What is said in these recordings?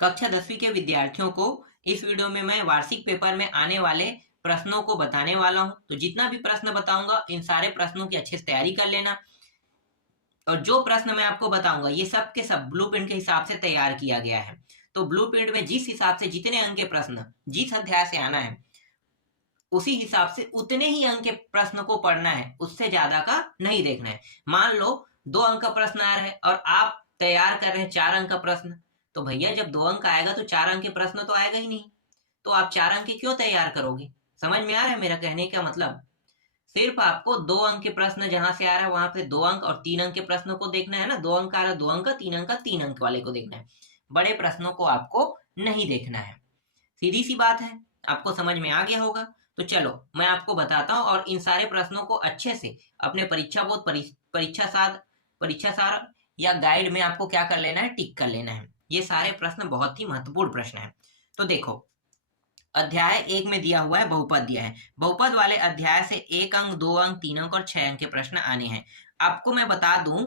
कक्षा 10वीं के विद्यार्थियों को इस वीडियो में मैं वार्षिक पेपर में आने वाले प्रश्नों को बताने वाला हूं। तो जितना भी प्रश्न बताऊंगा इन सारे प्रश्नों की अच्छे से तैयारी कर लेना। और जो प्रश्न मैं आपको बताऊंगा ये सब के सब ब्लूप्रिंट के हिसाब से तैयार किया गया है। तो ब्लूप्रिंट में जिस हिसाब से जितने अंक के प्रश्न जिस अध्याय से आना है उसी हिसाब से उतने ही अंक के प्रश्न को पढ़ना है, उससे ज्यादा का नहीं देखना है। मान लो 2 अंक का प्रश्न आ रहा है और आप तैयार कर रहे हैं 4 अंक का प्रश्न, तो भैया जब 2 अंक आएगा तो 4 अंक के प्रश्न तो आएगा ही नहीं, तो आप 4 अंक के क्यों तैयार करोगे? समझ में आ रहा है मेरा कहने का मतलब? सिर्फ आपको 2 अंक के प्रश्न जहां से आ रहा है वहां पे 2 अंक और 3 अंक के प्रश्नों को देखना है ना। 2 अंक आ रहा है 2 अंक का, 3 अंक का 3 अंक वाले को देखना है। बड़े प्रश्नों को आपको नहीं देखना है। सीधी सी बात है, आपको समझ में आ गया होगा। तो चलो मैं आपको बताता हूँ और इन सारे प्रश्नों को अच्छे से अपने परीक्षा बोध परीक्षा सार या गाइड में आपको क्या कर लेना है, टिक कर लेना है। ये सारे प्रश्न बहुत ही महत्वपूर्ण प्रश्न है। तो देखो, अध्याय 1 में दिया हुआ है, बहुपद दिया है। बहुपद वाले अध्याय से 1 अंक, 2 अंक, 3 अंक और 6 अंक के प्रश्न आने हैं। आपको मैं बता दूं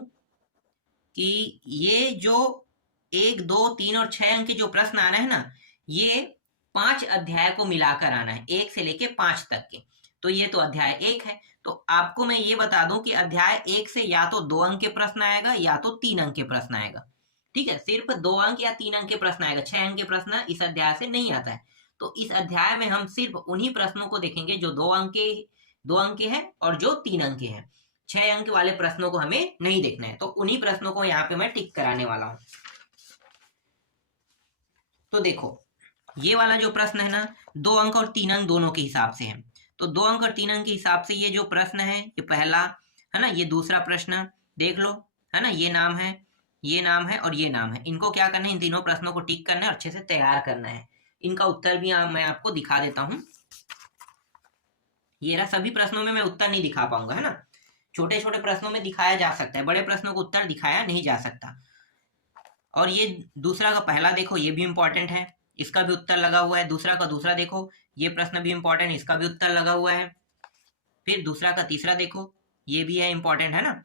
कि ये जो 1, 2, 3 और 6 अंक के जो प्रश्न आ रहे हैं ना, ये 5 अध्याय को मिलाकर आना है, 1 से लेके 5 तक के। तो ये तो अध्याय 1 है। तो आपको मैं ये बता दूं कि अध्याय 1 से या तो 2 अंक के प्रश्न आएगा या तो 3 अंक के प्रश्न आएगा। ठीक है, सिर्फ 2 अंक या 3 अंक के प्रश्न आएगा, 6 अंक के प्रश्न इस अध्याय से नहीं आता है। तो इस अध्याय में हम सिर्फ उन्हीं प्रश्नों को देखेंगे जो 2 अंक के हैं और जो 3 अंक के हैं। 6 अंक वाले प्रश्नों को हमें नहीं देखना है। तो उन्हीं प्रश्नों को यहाँ पे मैं टिक कराने वाला हूं। तो देखो, ये वाला जो प्रश्न है ना, 2 अंक और 3 अंक दोनों के हिसाब से है। तो 2 अंक और 3 अंक के हिसाब से ये जो प्रश्न है, ये पहला है ना, ये दूसरा प्रश्न देख लो, है ना, ये नाम है, ये नाम है और ये नाम है। इनको क्या करना है, इन तीनों प्रश्नों को टिक करना है और अच्छे से तैयार करना है। इनका उत्तर भी मैं आपको दिखा देता हूं। ये रहा, सभी प्रश्नों में मैं उत्तर नहीं दिखा पाऊंगा, है ना। छोटे छोटे प्रश्नों में दिखाया जा सकता है, बड़े प्रश्नों को उत्तर दिखाया नहीं जा सकता। और ये दूसरा का पहला देखो, ये भी इंपॉर्टेंट है, इसका भी उत्तर लगा हुआ है। दूसरा का दूसरा देखो, ये प्रश्न भी इंपॉर्टेंट, इसका भी उत्तर लगा हुआ है। फिर दूसरा का तीसरा देखो, ये भी है इंपॉर्टेंट, है ना।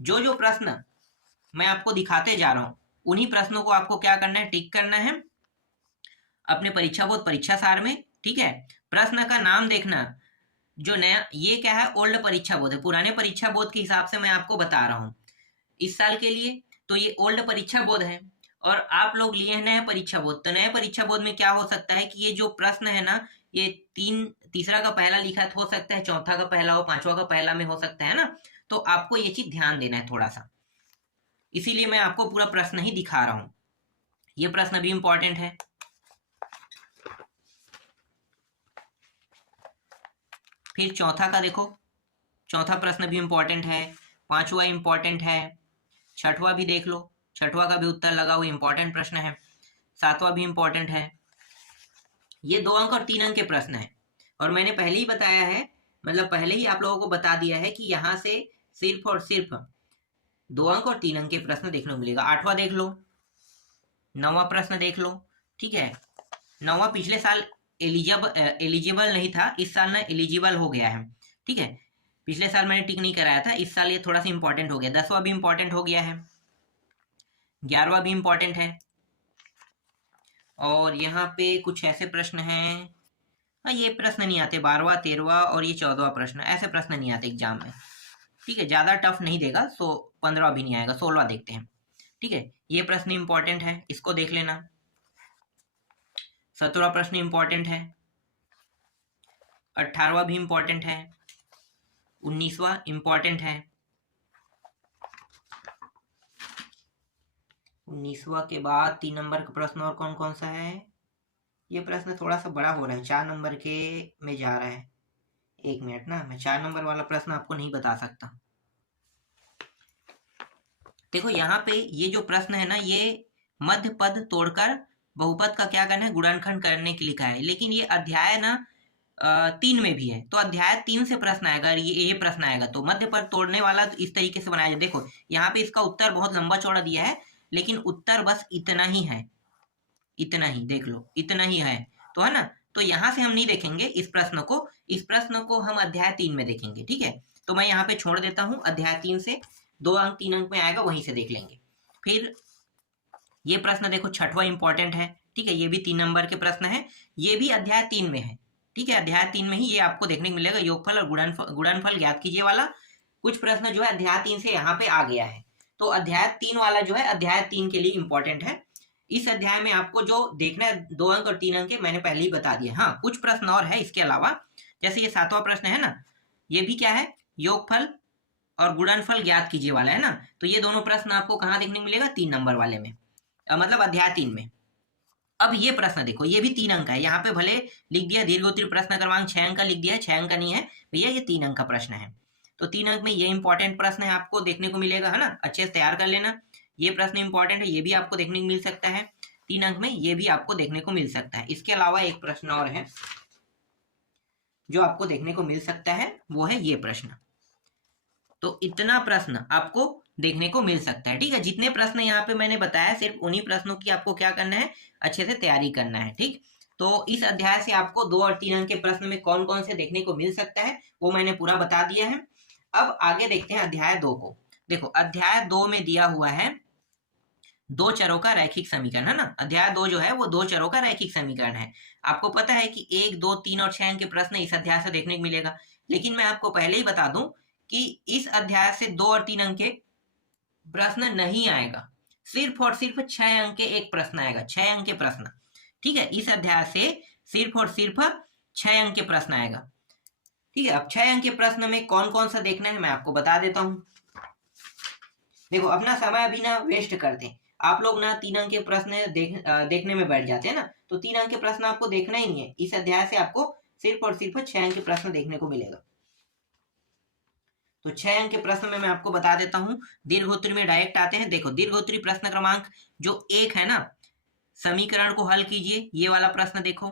जो जो प्रश्न मैं आपको दिखाते जा रहा हूं उन्हीं प्रश्नों को आपको क्या करना है, टिक करना है अपने परीक्षा बोध परीक्षा सार में। ठीक है, प्रश्न का नाम देखना, जो नया ये क्या है, ओल्ड परीक्षा बोध है, पुराने परीक्षा बोध के हिसाब से मैं आपको बता रहा हूँ इस साल के लिए। तो ये ओल्ड परीक्षा बोध है और आप लोग लिए हैं नया परीक्षा बोध। तो नए परीक्षा बोध में क्या हो सकता है कि ये जो प्रश्न है ना, ये तीसरा का पहला लिखा हो सकता है, चौथा का पहला हो, पांचवा का पहला में हो सकता है ना। तो आपको ये चीज ध्यान देना है थोड़ा सा, इसीलिए मैं आपको पूरा प्रश्न ही दिखा रहा हूं। ये प्रश्न भी इंपॉर्टेंट है। फिर चौथा का देखो, चौथा प्रश्न भी इंपॉर्टेंट है, पांचवा इंपॉर्टेंट है, छठवां भी देख लो, छठवां का भी उत्तर लगा हुआ इंपॉर्टेंट प्रश्न है, सातवां भी इंपॉर्टेंट है। ये 2 अंक और 3 अंक के प्रश्न है। और मैंने पहले ही बताया है, मतलब पहले ही आप लोगों को बता दिया है कि यहाँ से सिर्फ और सिर्फ 2 अंक और 3 अंक के प्रश्न देखने को मिलेगा। 8वां देख लो, 9वां प्रश्न देख लो। ठीक है, 9वां पिछले साल एलिजिबल नहीं था, इस साल ना एलिजिबल हो गया है। ठीक है, पिछले साल मैंने टिक नहीं कराया था, इस साल ये थोड़ा सा इंपॉर्टेंट हो गया। 10वां भी इंपॉर्टेंट हो गया है, 11वां भी इंपॉर्टेंट है। और यहाँ पे कुछ ऐसे प्रश्न हैं, हाँ ये प्रश्न नहीं आते, 12वां, 13वां और ये 14वां प्रश्न, ऐसे प्रश्न नहीं आते एग्जाम में। ठीक है, ज्यादा टफ नहीं देगा, 15वां भी नहीं आएगा, 16वां देखते हैं। ठीक है, ये प्रश्न इंपॉर्टेंट है, इसको देख लेना। 17वां प्रश्न इंपॉर्टेंट है, 18वां भी इंपॉर्टेंट है, 19वां इंपॉर्टेंट है। 19वां के बाद 3 नंबर का प्रश्न और कौन कौन सा है? ये प्रश्न थोड़ा सा बड़ा हो रहा है, 4 नंबर के में जा रहा है। 1 मिनट ना, मैं 4 नंबर वाला प्रश्न आपको नहीं बता सकता। देखो यहाँ पे ये जो प्रश्न है ना, ये मध्य पद तोड़कर बहुपद का क्या करना है, गुणनखंड करने के लिखा है। लेकिन ये अध्याय ना 3 में भी है, तो अध्याय 3 से प्रश्न आएगा, ये प्रश्न आएगा। तो मध्य पद तोड़ने वाला तो इस तरीके से बनाया जाए। देखो यहाँ पे इसका उत्तर बहुत लंबा चौड़ा दिया है, लेकिन उत्तर बस इतना ही है, इतना ही देख लो, इतना ही है। तो है ना, तो यहाँ से हम नहीं देखेंगे इस प्रश्न को, इस प्रश्न को हम अध्याय 3 में देखेंगे। ठीक है, तो मैं यहाँ पे छोड़ देता हूँ, अध्याय 3 से 2 अंक 3 अंक में आएगा, वहीं से देख लेंगे। फिर ये प्रश्न देखो छठवां इंपॉर्टेंट है, ठीक है, ये भी 3 नंबर के प्रश्न है, ये भी अध्याय 3 में है, ठीक है, अध्याय 3 में ही ये आपको देखने को मिलेगा, योगफल और गुणनफल ज्ञात कीजिए वाला कुछ प्रश्न जो है अध्याय 3 से यहाँ पे आ गया है। तो अध्याय 3 वाला जो है अध्याय 3 के लिए इंपॉर्टेंट है। इस अध्याय में आपको जो देखना है 2 अंक और 3 अंक के मैंने पहले ही बता दिया। हाँ, कुछ प्रश्न और है इसके अलावा, जैसे ये 7वां प्रश्न है ना, ये भी क्या है, योगफल और गुणनफल ज्ञात कीजिए वाला है ना। तो ये दोनों प्रश्न आपको कहाँ देखने को मिलेगा, 3 नंबर वाले में, मतलब अध्याय 3 में। अब ये प्रश्न देखो, ये भी 3 अंक का है, यहाँ पे भले लिख दिया दीर्घोत्तरीय प्रश्न क्रमांक 6 अंक का लिख दिया है, 6 अंक का नहीं है भैया, ये 3 अंक का प्रश्न है। तो 3 अंक में ये इंपॉर्टेंट प्रश्न है, आपको देखने को मिलेगा, है ना, अच्छे से तैयार कर लेना। ये प्रश्न इंपॉर्टेंट है, ये भी आपको देखने को मिल सकता है 3 अंक में, ये भी आपको देखने को मिल सकता है। इसके अलावा एक प्रश्न और है जो आपको देखने को मिल सकता है, वो है ये प्रश्न। तो इतना प्रश्न आपको देखने को मिल सकता है, ठीक है। जितने प्रश्न यहाँ पे मैंने बताया सिर्फ उन्हीं प्रश्नों की आपको क्या करना है, अच्छे से तैयारी करना है, ठीक। तो इस अध्याय से आपको 2 और 3 अंक के प्रश्न में कौन कौन से देखने को मिल सकता है वो मैंने पूरा बता दिया है। अब आगे देखते हैं अध्याय 2 को। देखो अध्याय 2 में दिया हुआ है 2 चरों का रैखिक समीकरण, है ना। अध्याय 2 जो है वो 2 चरों का रैखिक समीकरण है। आपको पता है कि 1, 2, 3 और 6 अंक के प्रश्न इस अध्याय से देखने को मिलेगा, लेकिन मैं आपको पहले ही बता दूं कि इस अध्याय से 2 और 3 अंक के प्रश्न नहीं आएगा, सिर्फ और सिर्फ 6 अंक के एक प्रश्न आएगा, 6 अंक के प्रश्न, ठीक है। इस अध्याय से सिर्फ और सिर्फ 6 अंक के प्रश्न आएगा, ठीक है। अब 6 अंक के प्रश्न में कौन कौन सा देखना है मैं आपको बता देता हूं। देखो अपना समय अभी ना वेस्ट करते, आप लोग ना 3 अंक के प्रश्न देखने में बैठ जाते हैं ना, तो 3 अंक के प्रश्न आपको देखना ही नहीं है। इस अध्याय से आपको सिर्फ और सिर्फ 6 अंक के प्रश्न देखने को मिलेगा। तो 6 अंक के प्रश्न में मैं आपको बता देता हूं, दीर्घोत्तरी में डायरेक्ट आते हैं। देखो दीर्घोत्तरी प्रश्न क्रमांक जो 1 है ना, समीकरण को हल कीजिए, ये वाला प्रश्न देखो,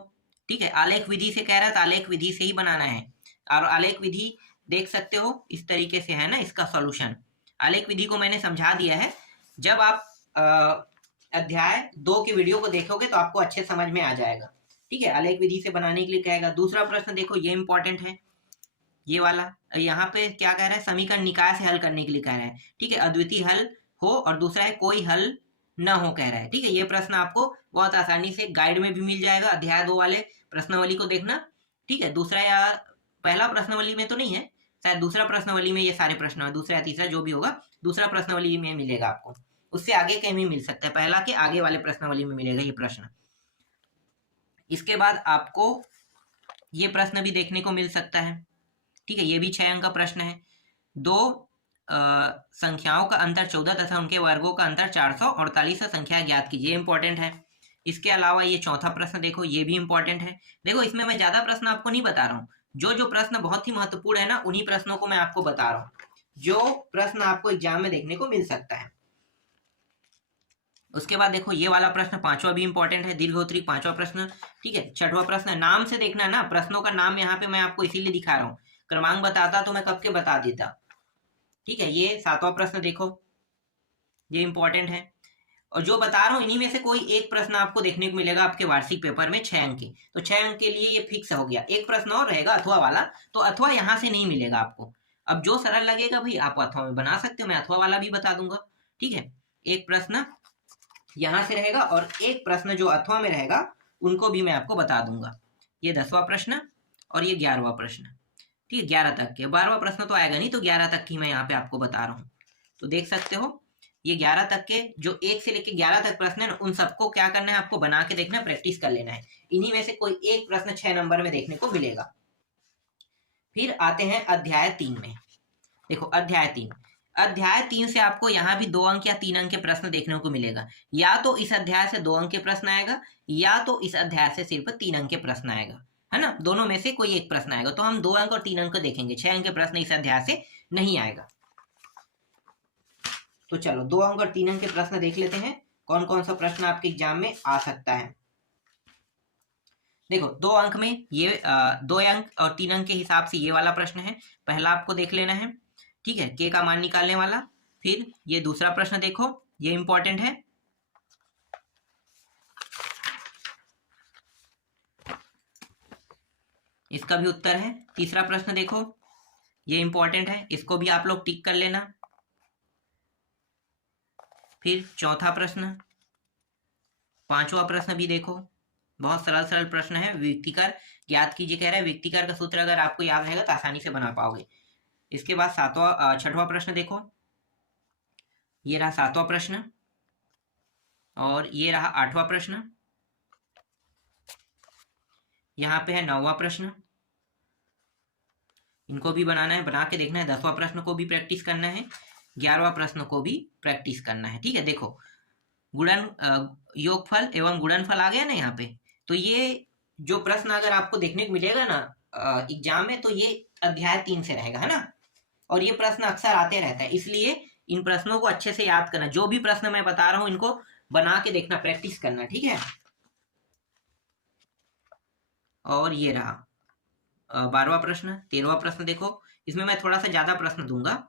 ठीक है। आलेख विधि से कह रहा है तो आलेख विधि से ही बनाना है, और आलेख विधि देख सकते हो इस तरीके से है ना, इसका सॉल्यूशन। आलेख विधि को मैंने समझा दिया है, जब आप अध्याय 2 के वीडियो को देखोगे तो आपको अच्छे समझ में आ जाएगा, ठीक है। आलेख विधि से बनाने के लिए कहेगा। दूसरा प्रश्न देखो, ये इंपॉर्टेंट है, ये वाला, यहाँ पे क्या कह रहा है, समीकरण निकाय से हल करने के लिए कह रहा है, ठीक है। अद्वितीय हल हो और दूसरा है कोई हल न हो कह रहा है, ठीक है। ये प्रश्न आपको बहुत आसानी से गाइड में भी मिल जाएगा, अध्याय 2 वाले प्रश्नावली को देखना, ठीक है। दूसरा या पहला प्रश्नावली में तो नहीं है, शायद दूसरा प्रश्नावली में ये सारे प्रश्न है, दूसरा या तीसरा जो भी होगा दूसरा प्रश्नावली में मिलेगा आपको, उससे आगे कहीं भी मिल सकता है, पहला के आगे वाले प्रश्नावली में मिलेगा ये प्रश्न। इसके बाद आपको ये प्रश्न भी देखने को मिल सकता है, ठीक है। ये भी 6 अंक का प्रश्न है। 2 संख्याओं का अंतर 14 तथा उनके वर्गों का अंतर 448 संख्या ज्ञात कीजिए, इंपॉर्टेंट है। इसके अलावा ये चौथा प्रश्न देखो, ये भी इंपॉर्टेंट है। देखो इसमें मैं ज्यादा प्रश्न आपको नहीं बता रहा हूँ, जो प्रश्न बहुत ही महत्वपूर्ण है ना उन्हीं प्रश्नों को मैं आपको बता रहा हूँ, जो प्रश्न आपको एग्जाम में देखने को मिल सकता है। उसके बाद देखो ये वाला प्रश्न 5वां भी इंपॉर्टेंट है, दीर्घोत्तरी 5वां प्रश्न, ठीक है। 6वां प्रश्न, नाम से देखना है ना, प्रश्नों का नाम यहाँ पे मैं आपको इसीलिए दिखा रहा हूँ, क्रमांक बताता तो मैं कब के बता देता, ठीक है। ये 7वां प्रश्न देखो, ये इंपॉर्टेंट है, और जो बता रहा हूँ इन्हीं में से कोई एक प्रश्न आपको देखने को मिलेगा आपके वार्षिक पेपर में 6 अंक की। तो 6 अंक के लिए ये फिक्स हो गया। एक प्रश्न और रहेगा अथवा वाला, तो अथवा यहाँ से नहीं मिलेगा आपको। अब जो सरल लगेगा भाई आप अथवा में बना सकते हो, मैं अथवा वाला भी बता दूंगा, ठीक है। एक प्रश्न यहाँ से रहेगा और एक प्रश्न जो अथवा में रहेगा उनको भी मैं आपको बता दूंगा। ये 10वां प्रश्न और ये 11वां प्रश्न, ठीक है, 11 तक के। 12वां प्रश्न तो आएगा नहीं, तो 11 तक की मैं यहाँ पे आपको बता रहा हूँ। तो देख सकते हो ये 11 तक के जो 1 से लेके 11 तक प्रश्न है ना, उन सबको क्या करना है, आपको बना के देखना, प्रैक्टिस कर लेना है। इन्हीं में से कोई एक प्रश्न 6 नंबर में देखने को मिलेगा। फिर आते हैं अध्याय 3 में। देखो अध्याय 3 से आपको यहाँ भी 2 अंक या 3 अंक के प्रश्न देखने को मिलेगा। या तो इस अध्याय से 2 अंक के प्रश्न आएगा, या तो इस अध्याय से सिर्फ 3 अंक के प्रश्न आएगा, है ना। दोनों में से कोई एक प्रश्न आएगा। तो हम 2 अंक और 3 अंक देखेंगे, 6 अंक के प्रश्न इस अध्याय से नहीं आएगा। तो चलो 2 अंक और 3 अंक के प्रश्न देख लेते हैं, कौन कौन सा प्रश्न आपके एग्जाम में आ सकता है। देखो 2 अंक में ये 2 अंक और 3 अंक के हिसाब से ये वाला प्रश्न है, पहला आपको देख लेना है, ठीक है, के का मान निकालने वाला। फिर ये दूसरा प्रश्न देखो, ये इंपॉर्टेंट है। इसका भी उत्तर है। तीसरा प्रश्न देखो, ये इंपॉर्टेंट है, इसको भी आप लोग टिक कर लेना। फिर चौथा प्रश्न, पांचवा प्रश्न भी देखो, बहुत सरल सरल प्रश्न है। वियुक्तिकर ज्ञात कीजिए कह रहा है। वियुक्तिकर का सूत्र अगर आपको याद रहेगा तो आसानी से बना पाओगे। इसके बाद छठवां प्रश्न देखो, ये रहा सातवां प्रश्न और ये रहा आठवां प्रश्न। यहाँ पे है नौवां प्रश्न, इनको भी बनाना है, बना के देखना है। 10वां प्रश्न को भी प्रैक्टिस करना है, 11वां प्रश्न को भी प्रैक्टिस करना है। ठीक है, देखो योगफल एवं गुणनफल आ गया ना यहाँ पे। तो ये जो प्रश्न अगर आपको देखने को मिलेगा ना एग्जाम में, तो ये अध्याय 3 से रहेगा, है ना। और ये प्रश्न अक्सर आते रहता है, इसलिए इन प्रश्नों को अच्छे से याद करना। जो भी प्रश्न मैं बता रहा हूं इनको बना के देखना, प्रैक्टिस करना, ठीक है। और ये रहा 12वां प्रश्न। 13वां प्रश्न देखो, इसमें मैं थोड़ा सा ज्यादा प्रश्न दूंगा,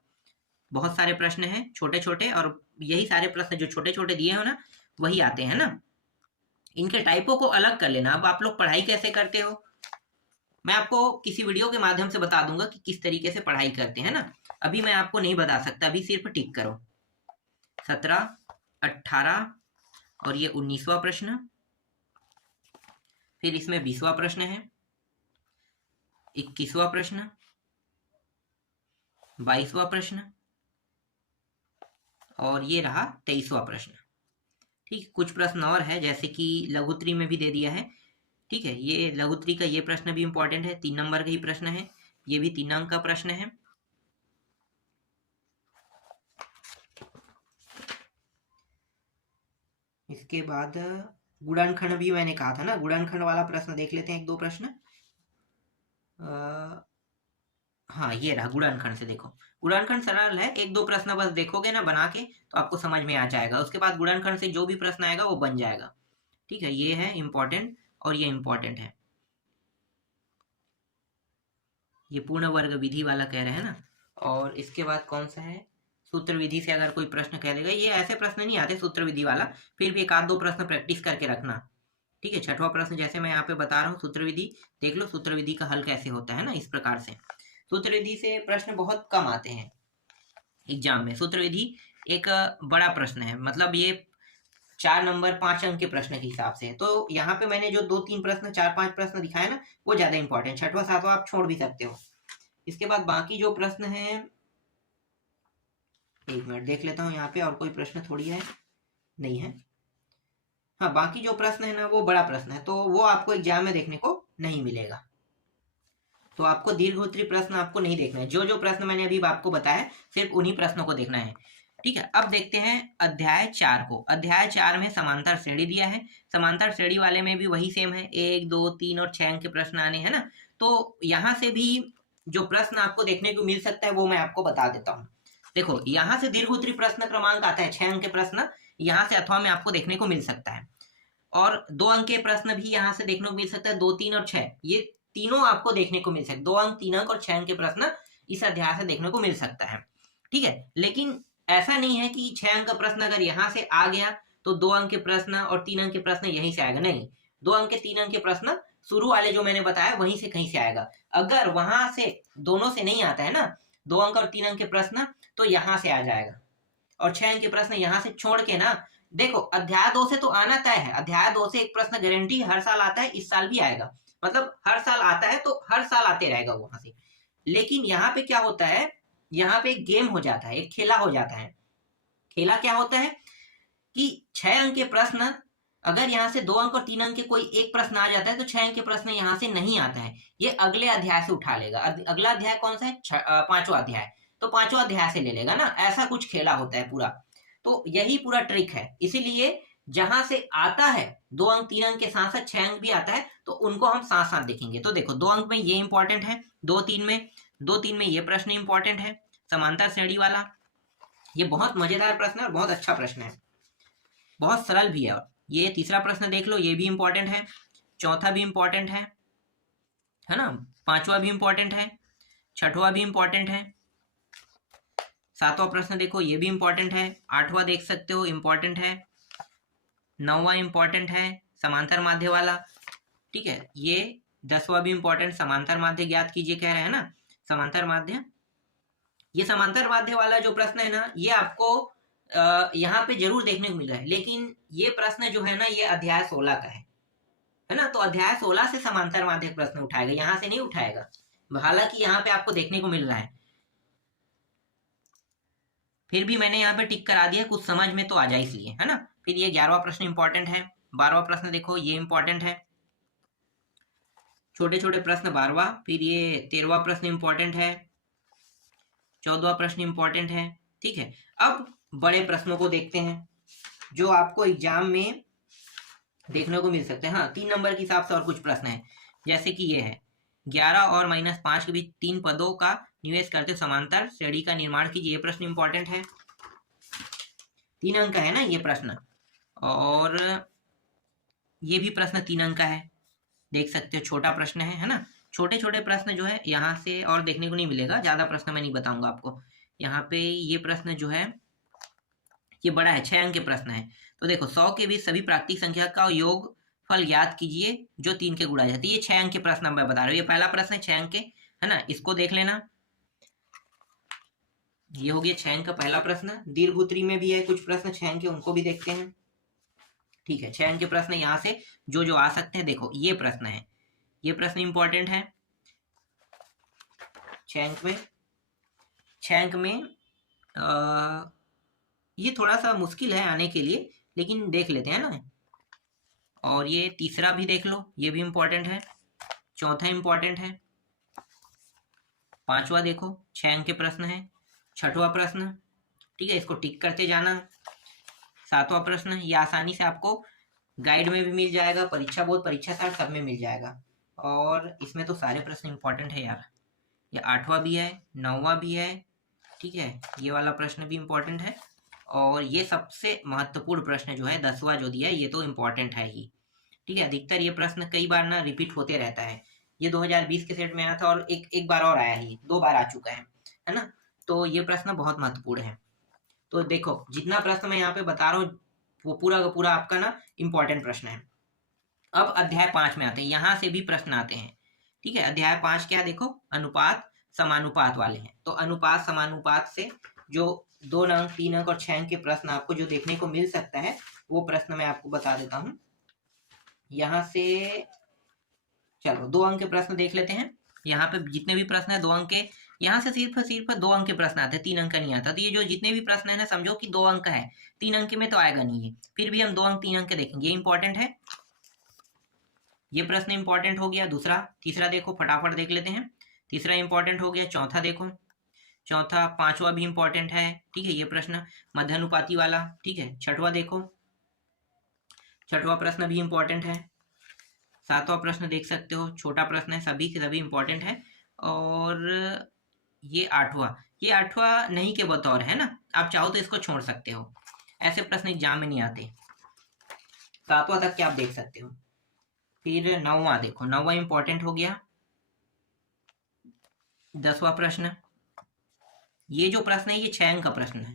बहुत सारे प्रश्न हैं छोटे छोटे, और यही सारे प्रश्न जो छोटे छोटे दिए हो ना वही आते हैं ना। इनके टाइपों को अलग कर लेना। अब आप लोग पढ़ाई कैसे करते हो मैं आपको किसी वीडियो के माध्यम से बता दूंगा कि किस तरीके से पढ़ाई करते हैं ना। अभी मैं आपको नहीं बता सकता, अभी सिर्फ टिक करो। 17, 18 और ये 19वां प्रश्न, फिर इसमें 20वां प्रश्न है, 21वां प्रश्न, 22वां प्रश्न और ये रहा 23वां प्रश्न। ठीक, कुछ प्रश्न और है जैसे कि लघुत्री में भी दे दिया है। ठीक है, ये लघुत्री का ये प्रश्न भी इंपॉर्टेंट है, 3 नंबर का ही प्रश्न है, ये भी 3 अंक का प्रश्न है। इसके बाद गुणनखंड भी मैंने कहा था ना, गुणनखंड वाला प्रश्न देख लेते हैं, 1-2 प्रश्न। हाँ, ये रहा गुणनखंड से। देखो गुणनखंड सरल है, 1-2 प्रश्न बस देखोगे ना बना के तो आपको समझ में आ जाएगा। उसके बाद गुणनखंड से जो भी प्रश्न आएगा वो बन जाएगा। ठीक है, ये है इंपॉर्टेंट और ये इंपॉर्टेंट है। ये पूर्ण वर्ग विधि वाला कह रहे हैं ना। और इसके बाद कौन सा है, सूत्र विधि से अगर कोई प्रश्न कह देगा, ये ऐसे प्रश्न नहीं आते सूत्र विधि वाला, फिर भी 1-2 प्रश्न प्रैक्टिस करके रखना। ठीक है, 6वां प्रश्न जैसे मैं यहाँ पे बता रहा हूँ, सूत्र विधि देख लो, सूत्र विधि का हल कैसे होता है ना, इस प्रकार से। सूत्र विधि से प्रश्न बहुत कम आते हैं एग्जाम में। सूत्र विधि एक बड़ा प्रश्न है, मतलब ये 4 नंबर 5 अंक के प्रश्न के हिसाब से। तो यहाँ पे मैंने जो 2-3 प्रश्न 4-5 प्रश्न दिखाए ना वो ज्यादा इंपॉर्टेंट। 6वां 7वां आप छोड़ भी सकते हो। इसके बाद बाकी जो प्रश्न है, 1 मिनट देख लेता हूँ यहाँ पे, और कोई प्रश्न थोड़ी है, नहीं है। हाँ, बाकी जो प्रश्न है ना वो बड़ा प्रश्न है, तो वो आपको एग्जाम में देखने को नहीं मिलेगा। तो आपको दीर्घोत्तरी प्रश्न आपको नहीं देखना है। जो जो प्रश्न मैंने अभी आपको बताया सिर्फ उन्हीं प्रश्नों को देखना है। ठीक है, अब देखते हैं अध्याय 4 को। अध्याय 4 में समांतर श्रेणी दिया है। समांतर श्रेणी वाले में भी वही सेम है, 1, 2, 3 और 6 अंक के प्रश्न आने हैं ना। तो यहाँ से भी जो प्रश्न आपको देखने को मिल सकता है वो मैं आपको बता देता हूँ। देखो यहाँ से दीर्घोत्तरी प्रश्न क्रमांक आता है 6 अंक के प्रश्न, यहाँ से अथवा में आपको देखने को मिल सकता है। और 2 अंक के प्रश्न भी यहाँ से देखने को मिल सकता है, 2, 3 और 6, ये तीनों आपको देखने को मिल सकते हैं। 2 अंक, 3 अंक और 6 अंक के प्रश्न इस अध्याय से देखने को मिल सकता है। ठीक है, लेकिन ऐसा नहीं है कि 6 अंक का प्रश्न अगर यहाँ से आ गया तो 2 अंक के प्रश्न और 3 अंक के प्रश्न यहीं से आएगा, नहीं। 2 अंक के 3 अंक के प्रश्न शुरू वाले जो मैंने बताया वहीं से कहीं से आएगा। अगर वहां से दोनों से नहीं आता है ना 2 अंक और 3 अंक के प्रश्न, तो यहाँ से आ जाएगा। और 6 अंक के प्रश्न यहाँ से छोड़ के ना, देखो अध्याय 2 से तो आना तय है। अध्याय 2 से एक प्रश्न गारंटी हर साल आता है, इस साल भी आएगा, मतलब हर साल आता है तो हर साल आते रहेगा वहां से। लेकिन यहाँ पे क्या होता है, यहाँ पे एक गेम हो जाता है, एक खेला हो जाता है। खेला क्या होता है कि 6 अंक के प्रश्न अगर यहाँ से 2 अंक और 3 अंक के कोई एक प्रश्न आ जाता है तो 6 अंक के प्रश्न यहाँ से नहीं आता है, ये अगले अध्याय से उठा लेगा। अगला अध्याय कौन सा है, 5वां अध्याय, तो 5वां अध्याय से ले लेगा ना। ऐसा कुछ खेला होता है पूरा, तो यही पूरा ट्रिक है। इसीलिए जहां से आता है 2 अंक 3 अंक के साथ साथ 6 अंक भी आता है तो उनको हम साथ साथ देखेंगे। तो देखो 2 अंक में ये इंपॉर्टेंट है, 2-3 में ये प्रश्न इंपॉर्टेंट है, समांतर श्रेणी वाला। ये बहुत मजेदार प्रश्न है और बहुत अच्छा प्रश्न है, बहुत सरल भी है। और ये तीसरा प्रश्न देख लो, ये भी इंपॉर्टेंट है, चौथा भी इंपॉर्टेंट है ना, 5वां भी इंपॉर्टेंट है, 6वां भी इंपॉर्टेंट है, 7वां प्रश्न देखो ये भी इंपॉर्टेंट है, 8वां देख सकते हो इंपॉर्टेंट है, 9वां इंपॉर्टेंट है समांतर माध्य वाला। ठीक है, ये 10वां भी इंपॉर्टेंट, समांतर माध्य ज्ञात कीजिए कह रहे हैं ना, समांतर माध्य। ये समांतर माध्य वाला जो प्रश्न है ना, ये आपको यहाँ पे जरूर देखने को मिल रहा है, लेकिन ये प्रश्न जो है ना ये अध्याय 16 का है ना, तो अध्याय 16 से समांतर माध्यक प्रश्न उठाएगा, यहाँ से नहीं उठाएगा। हालांकि यहाँ पे आपको देखने को मिल रहा है, फिर भी मैंने यहाँ पे टिक करा दिया, कुछ समझ में तो आ जाए इसलिए, है ना। फिर ये 11वां प्रश्न इंपॉर्टेंट है, 12वां प्रश्न देखो ये इंपॉर्टेंट है, छोटे छोटे प्रश्न 12वां। फिर ये 13वां प्रश्न इंपॉर्टेंट है, 14वां प्रश्न इंपॉर्टेंट है, ठीक है। अब बड़े प्रश्नों को देखते हैं जो आपको एग्जाम में देखने को मिल सकते हैं। हाँ, 3 नंबर के हिसाब से और कुछ प्रश्न है, जैसे कि ये है 11 और -5 के बीच 3 पदों का निवेश करते समांतर श्रेणी का निर्माण कीजिए। ये प्रश्न इंपॉर्टेंट है, 3 अंक का है ना ये प्रश्न। और ये भी प्रश्न 3 अंक का है, देख सकते हो, छोटा प्रश्न है ना। छोटे छोटे प्रश्न जो है यहाँ से और देखने को नहीं मिलेगा, ज्यादा प्रश्न मैं नहीं बताऊंगा आपको। यहाँ पे ये प्रश्न जो है ये बड़ा है, 6 अंक के प्रश्न है। तो देखो 100 के बीच सभी प्राकृतिक संख्या का योग फल ज्ञात कीजिए जो 3 के गुणा जाती है। ये 6 अंक के प्रश्न मैं बता रहा हूँ, ये पहला प्रश्न है 6 अंक के, है ना, इसको देख लेना। ये हो गया 6 अंक का पहला प्रश्न। दीर्घ उत्तरी में भी है कुछ प्रश्न 6 अंक के, उनको भी देखते हैं, ठीक है। 6 अंक के प्रश्न यहाँ से जो जो आ सकते हैं, देखो ये प्रश्न है, ये प्रश्न इंपॉर्टेंट है 6 अंक में। 6 अंक में ये थोड़ा सा मुश्किल है आने के लिए, लेकिन देख लेते हैं ना। और ये तीसरा भी देख लो, ये भी इंपॉर्टेंट है। चौथा इंपॉर्टेंट है। 5वां देखो 6 अंक के प्रश्न है। 6वां प्रश्न, ठीक है, इसको टिक करते जाना। 7वां प्रश्न, ये आसानी से आपको गाइड में भी मिल जाएगा, परीक्षा बोर्ड परीक्षा सार सब में मिल जाएगा। और इसमें तो सारे प्रश्न इंपॉर्टेंट है यार। ये 8वां भी है, 9वां भी है, ठीक है, ये वाला प्रश्न भी इंपॉर्टेंट है। और ये सबसे महत्वपूर्ण प्रश्न जो है 10वां जो दिया है, ये तो इम्पोर्टेंट है ही, ठीक है। अधिकतर ये प्रश्न कई बार ना रिपीट होते रहता है। ये 2020 के सेट में आया था और एक बार और आया ही, 2 बार आ चुका है ना। तो ये प्रश्न बहुत महत्वपूर्ण है। तो देखो जितना प्रश्न मैं यहाँ पे बता रहा हूँ वो पूरा का पूरा आपका ना इम्पोर्टेंट प्रश्न है। अब अध्याय 5 में आते हैं, यहाँ से भी प्रश्न आते हैं, ठीक है। अध्याय 5 क्या, देखो अनुपात समानुपात वाले हैं। तो अनुपात समानुपात से जो 2 अंक 3 अंक और 6 अंक के प्रश्न आपको जो देखने को मिल सकता है, वो प्रश्न मैं आपको बता देता हूं। यहाँ से चलो 2 अंक के प्रश्न देख लेते हैं। यहाँ पे जितने भी प्रश्न है 2 अंक के, यहाँ से सिर्फ 2 अंक के प्रश्न आते हैं, 3 अंक का नहीं आता। तो ये जो जितने भी प्रश्न है ना, समझो कि 2 अंक का है, 3 अंक में तो आएगा नहीं है, फिर भी हम 2 अंक 3 अंक के देखेंगे, ये इंपॉर्टेंट है। ये प्रश्न इंपॉर्टेंट हो गया। दूसरा, तीसरा देखो फटाफट देख लेते हैं। तीसरा इंपॉर्टेंट हो गया। चौथा देखो, चौथा, 5वां भी इंपॉर्टेंट है, ठीक है, ये प्रश्न मध्यानुपाती वाला, ठीक है। 6वां देखो, 6वां प्रश्न भी इंपॉर्टेंट है। 7वां प्रश्न देख सकते हो, छोटा प्रश्न है, सभी के सभी इंपॉर्टेंट है। और ये 8वां, ये 8वां नहीं के बतौर है ना, आप चाहो तो इसको छोड़ सकते हो, ऐसे प्रश्न एग्जाम में नहीं आते। 7वां तक के आप देख सकते हो। फिर 9वां देखो, 9वां इंपॉर्टेंट हो गया। 10वां प्रश्न, ये जो प्रश्न है ये 6 अंक का प्रश्न है।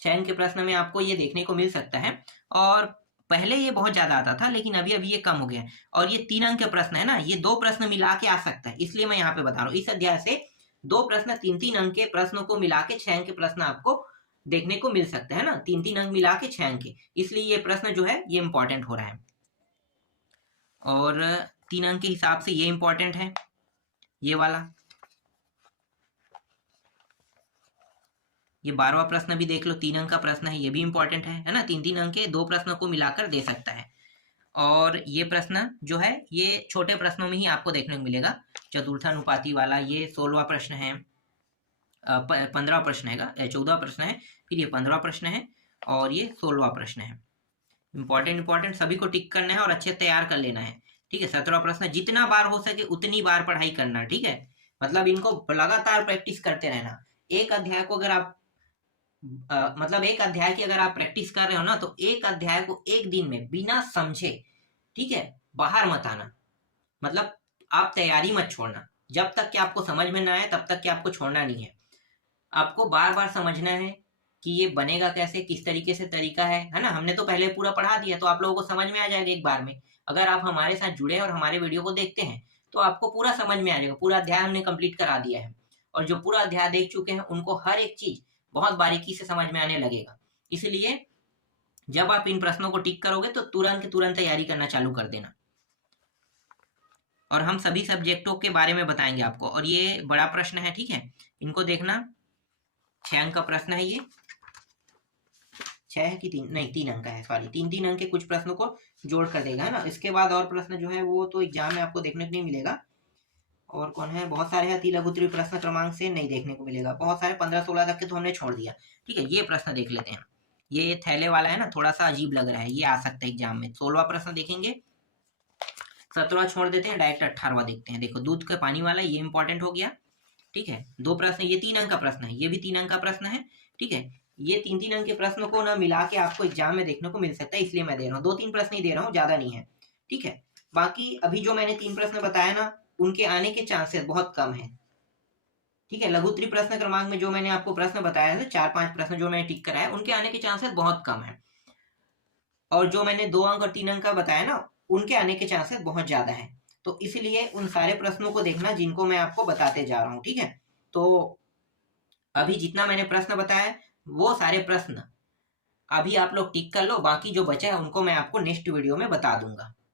6 अंक के प्रश्न में आपको ये देखने को मिल सकता है। और पहले ये बहुत ज्यादा आता था, लेकिन अभी अभी ये कम हो गया है। और ये 3 अंक के प्रश्न है ना, ये 2 प्रश्न मिला के आ सकता है, इसलिए मैं यहाँ पे बता रहा हूँ। इस अध्याय से 2 प्रश्न 3-3 अंक के प्रश्नों को मिला के 6 अंक के प्रश्न आपको देखने को मिल सकते हैं ना, 3-3 अंक मिला के 6 अंक के, इसलिए ये प्रश्न जो है ये इंपॉर्टेंट हो रहा है। और 3 अंक के हिसाब से ये इंपॉर्टेंट है, ये वाला। ये 12वां प्रश्न भी देख लो, 3 अंक का प्रश्न है, ये भी इंपॉर्टेंट है ना। 3-3 अंक के 2 प्रश्नों को मिलाकर दे सकता है। और ये प्रश्न जो है ये छोटे प्रश्नों में ही आपको देखने को मिलेगा। चतुर्थानुपाती वाला ये 16वां प्रश्न है, 15वां प्रश्न है, 14वां प्रश्न है, फिर ये 15वां प्रश्न है, और ये 16वां प्रश्न है। इंपॉर्टेंट सभी को टिक करना है और अच्छे तैयार कर लेना है, ठीक है। 17वां प्रश्न, जितना बार हो सके उतनी बार पढ़ाई करना, ठीक है। मतलब इनको लगातार प्रैक्टिस करते रहना। एक अध्याय को अगर आप मतलब एक अध्याय की अगर आप प्रैक्टिस कर रहे हो ना, तो एक अध्याय को एक दिन में बिना समझे, ठीक है, बाहर मत आना। मतलब आप तैयारी मत छोड़ना, जब तक कि आपको समझ में ना आए तब तक कि आपको छोड़ना नहीं है। आपको बार बार समझना है कि ये बनेगा कैसे, किस तरीके से तरीका है ना। हमने तो पहले पूरा पढ़ा दिया, तो आप लोगों को समझ में आ जाएगा एक बार में। अगर आप हमारे साथ जुड़े और हमारे वीडियो को देखते हैं तो आपको पूरा समझ में आ जाएगा। पूरा अध्याय हमने कंप्लीट करा दिया है, और जो पूरा अध्याय देख चुके हैं उनको हर एक चीज बहुत बारीकी से समझ में आने लगेगा। इसलिए जब आप इन प्रश्नों को टिक करोगे तो तुरंत तुरंत तैयारी करना चालू कर देना। और हम सभी सब्जेक्टों के बारे में बताएंगे आपको। और ये बड़ा प्रश्न है, ठीक है, इनको देखना। 6 अंक का प्रश्न है ये। 6 है कि 3? नहीं, 3 अंक का है, सॉरी। 3 अंक के कुछ प्रश्नों को जोड़ कर देगा, है ना। इसके बाद और प्रश्न जो है वो तो एग्जाम में आपको देखने को नहीं मिलेगा। और कौन है, बहुत सारे अति लघु उत्तरीय प्रश्न क्रमांक से नहीं देखने को मिलेगा, बहुत सारे 15-16 तक के तो हमने छोड़ दिया, ठीक है। ये प्रश्न देख लेते हैं। ये थैले वाला है ना, थोड़ा सा अजीब लग रहा है, ये आ सकता है एग्जाम में। 16वां प्रश्न देखेंगे, 17वां छोड़ देते हैं, डायरेक्ट 18वां देखते हैं। देखो, दूध का पानी वाला, ये इंपॉर्टेंट हो गया, ठीक है। 2 प्रश्न, ये 3 अंक का प्रश्न है, ये भी 3 अंक का प्रश्न है, ठीक है। ये 3 अंक के प्रश्न को ना मिला के आपको एग्जाम में देखने को मिल सकता है, इसलिए मैं दे रहा हूँ। 2-3 प्रश्न ही दे रहा हूँ, ज्यादा नहीं है, ठीक है। बाकी अभी जो मैंने 3 प्रश्न बताया ना, उनके आने के चांसेस बहुत कम है, ठीक है। लघु उत्तरीय प्रश्न क्रमांक में जो मैंने आपको प्रश्न बताया था, 4-5 प्रश्न जो मैंने टिक कराया, उनके आने के चांसेस बहुत कम है। और जो मैंने 2 अंक और 3 अंक का बताया ना, उनके आने के चांसेस बहुत ज्यादा है। तो इसलिए उन सारे प्रश्नों को देखना जिनको मैं आपको बताते जा रहा हूँ, ठीक है। तो अभी जितना मैंने प्रश्न बताया, वो सारे प्रश्न अभी आप लोग टिक कर लो, बाकी जो बचा है उनको मैं आपको नेक्स्ट वीडियो में बता दूंगा।